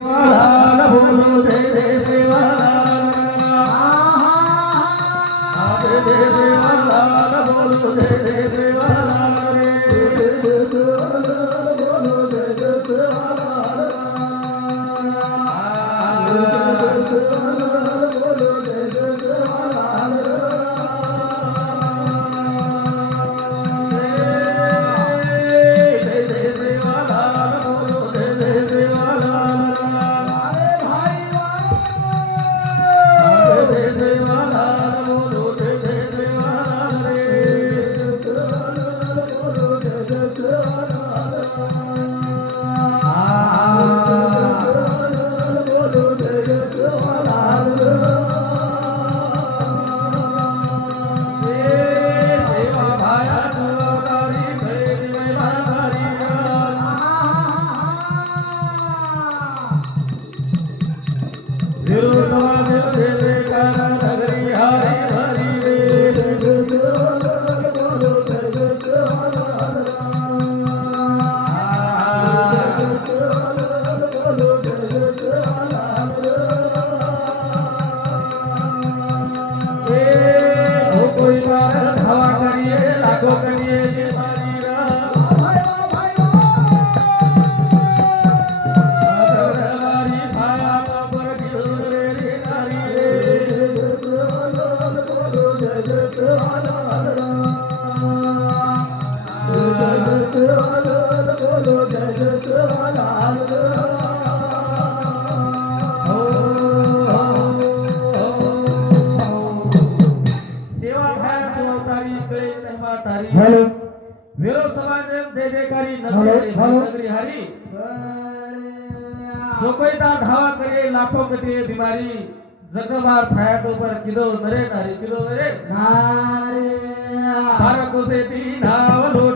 धावा करिए लाखो करिए ये मारी राम नगरी हरी. जो धावा करे लाखो कटे बीमारी. जगबार छाया तो पर किदो नरे नारी किदो नरे. भारको से ती नाव लोटो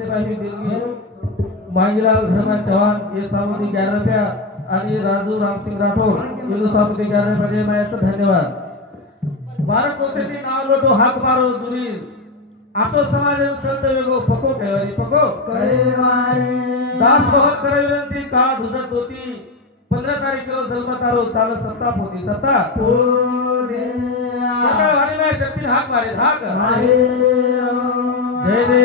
पाहिजे देणगी मांगीलाल धर्मा चव्हाण हे सामुदायिक ग्यारह रुपया आणि राजू रामसिंग राठोड ये सामुदायिक ग्यारह रुपया मायाचं धन्यवाद. भारत कोसेती नाव लोटो हाक मारो दुरी आसो समाज संत वेगो पको कैवारी पको. दास बहत करे विनंती का दुसत होती पंधरा तारीख जन्म तारो चाल सत्ता होती सत्ता. शक्ती हाक मारे हाक. Hey, hey.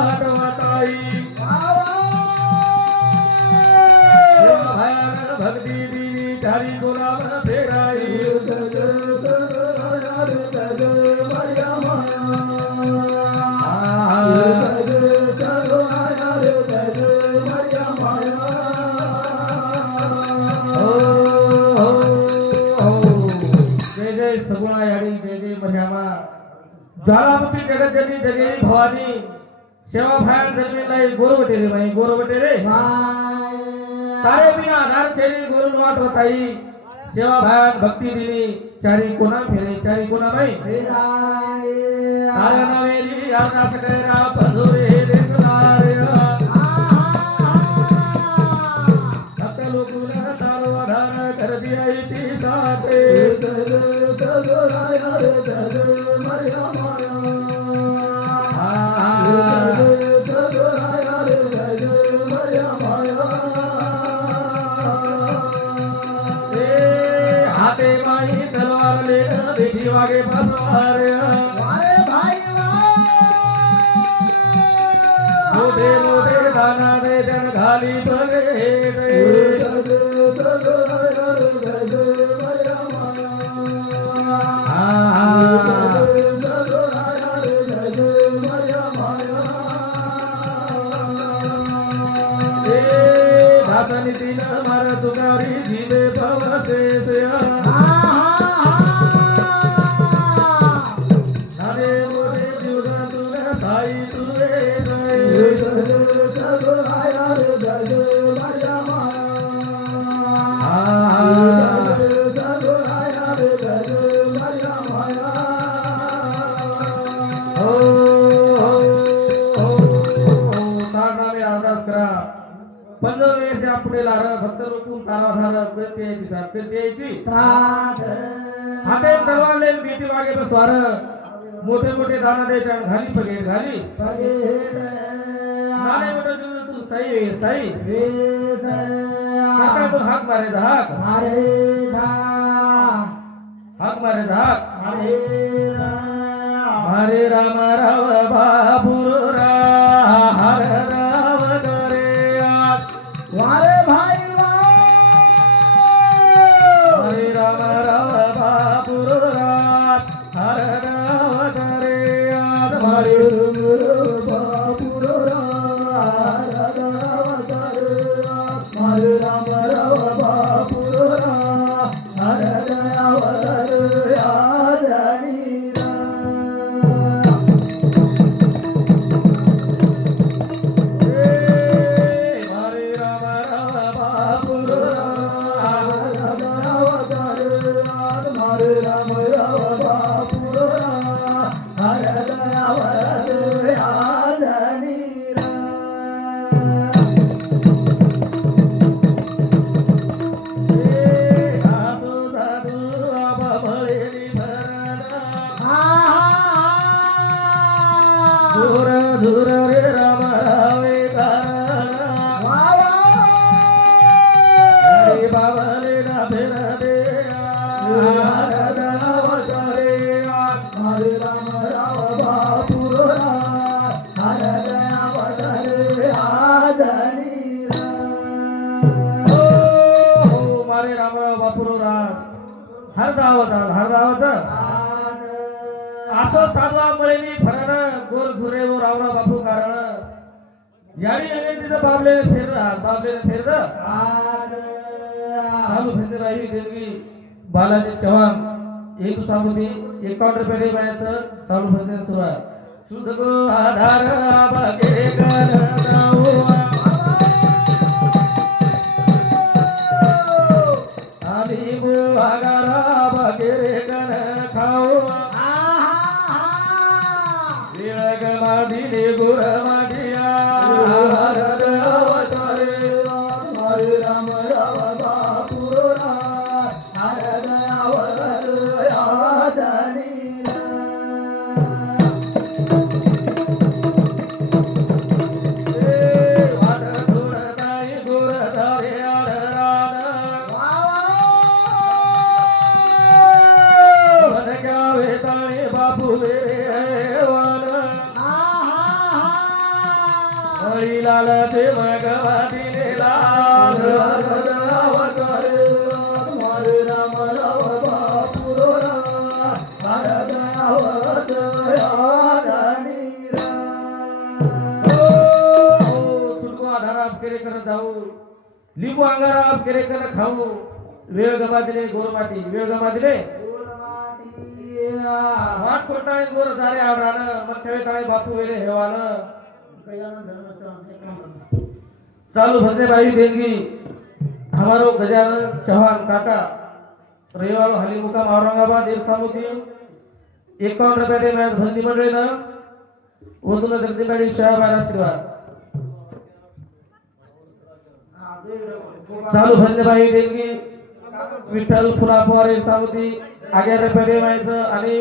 ज्वालामुखी जगतजनी जगेरी भवानी सेवा भयान जन्मी नाही गोरवटे रे बाई गोरवटे रे तारे बिना आधार छेरी गोरुन वाट होताई. सेवा भयान भक्ती दिनी चारी कोणा फेरे चारी कोणा बाई. तारा नवेली रामदास करेरा पधुरे लेकर देखी वागे फसवार मोठे मोठे दाना दे जन घाली बरे भातनी यायची हाते तलवारले भीती वागे बसवार मोठे मोठे दाना द्यायचे आणि घाली पगेट घाली. नाणे मोठं जीवन तू साई वे साई. काका तू हाक मारायचा हाक हाक मारायचा हाक हरे राम. हरे राम राव बापुरा हर रामराव बापूरो राज हर दावत हर दावत असो साधवा मळेनी फरण गोल झुरे व रावरा बापू कारण. यारी नवे तिचं बाबले फिर बाबले फिर चालू फिरते राहिली देवी. बालाजी चव्हाण. हे तू सांगू ती एकावन्न रुपये बायाचं. चालू फेरते सुरुवात. शुद्ध गो आधार बागे आधारा केरे जाऊ. लिंबू अंगारा केरे कर खाऊ. वेळ गमा दिले गोर माटी वेळ गमा दिले? वाट गोर झाले आवरान. मग ठेवे काळे बापू वेळे हेवान. चालू भसे बाई देणगी. हमारो गजानन चव्हाण काका. रविवार हली मुकाम औरंगाबाद एक सामुती एकावन्न रुपयाचे मॅच भरती मंडळीनं वधून जगदीबाई शहाबाई आशीर्वाद. चालू भंजबाई देणगी. विठ्ठल फुला फुवारे सावती आग्या रुपये माहिती आणि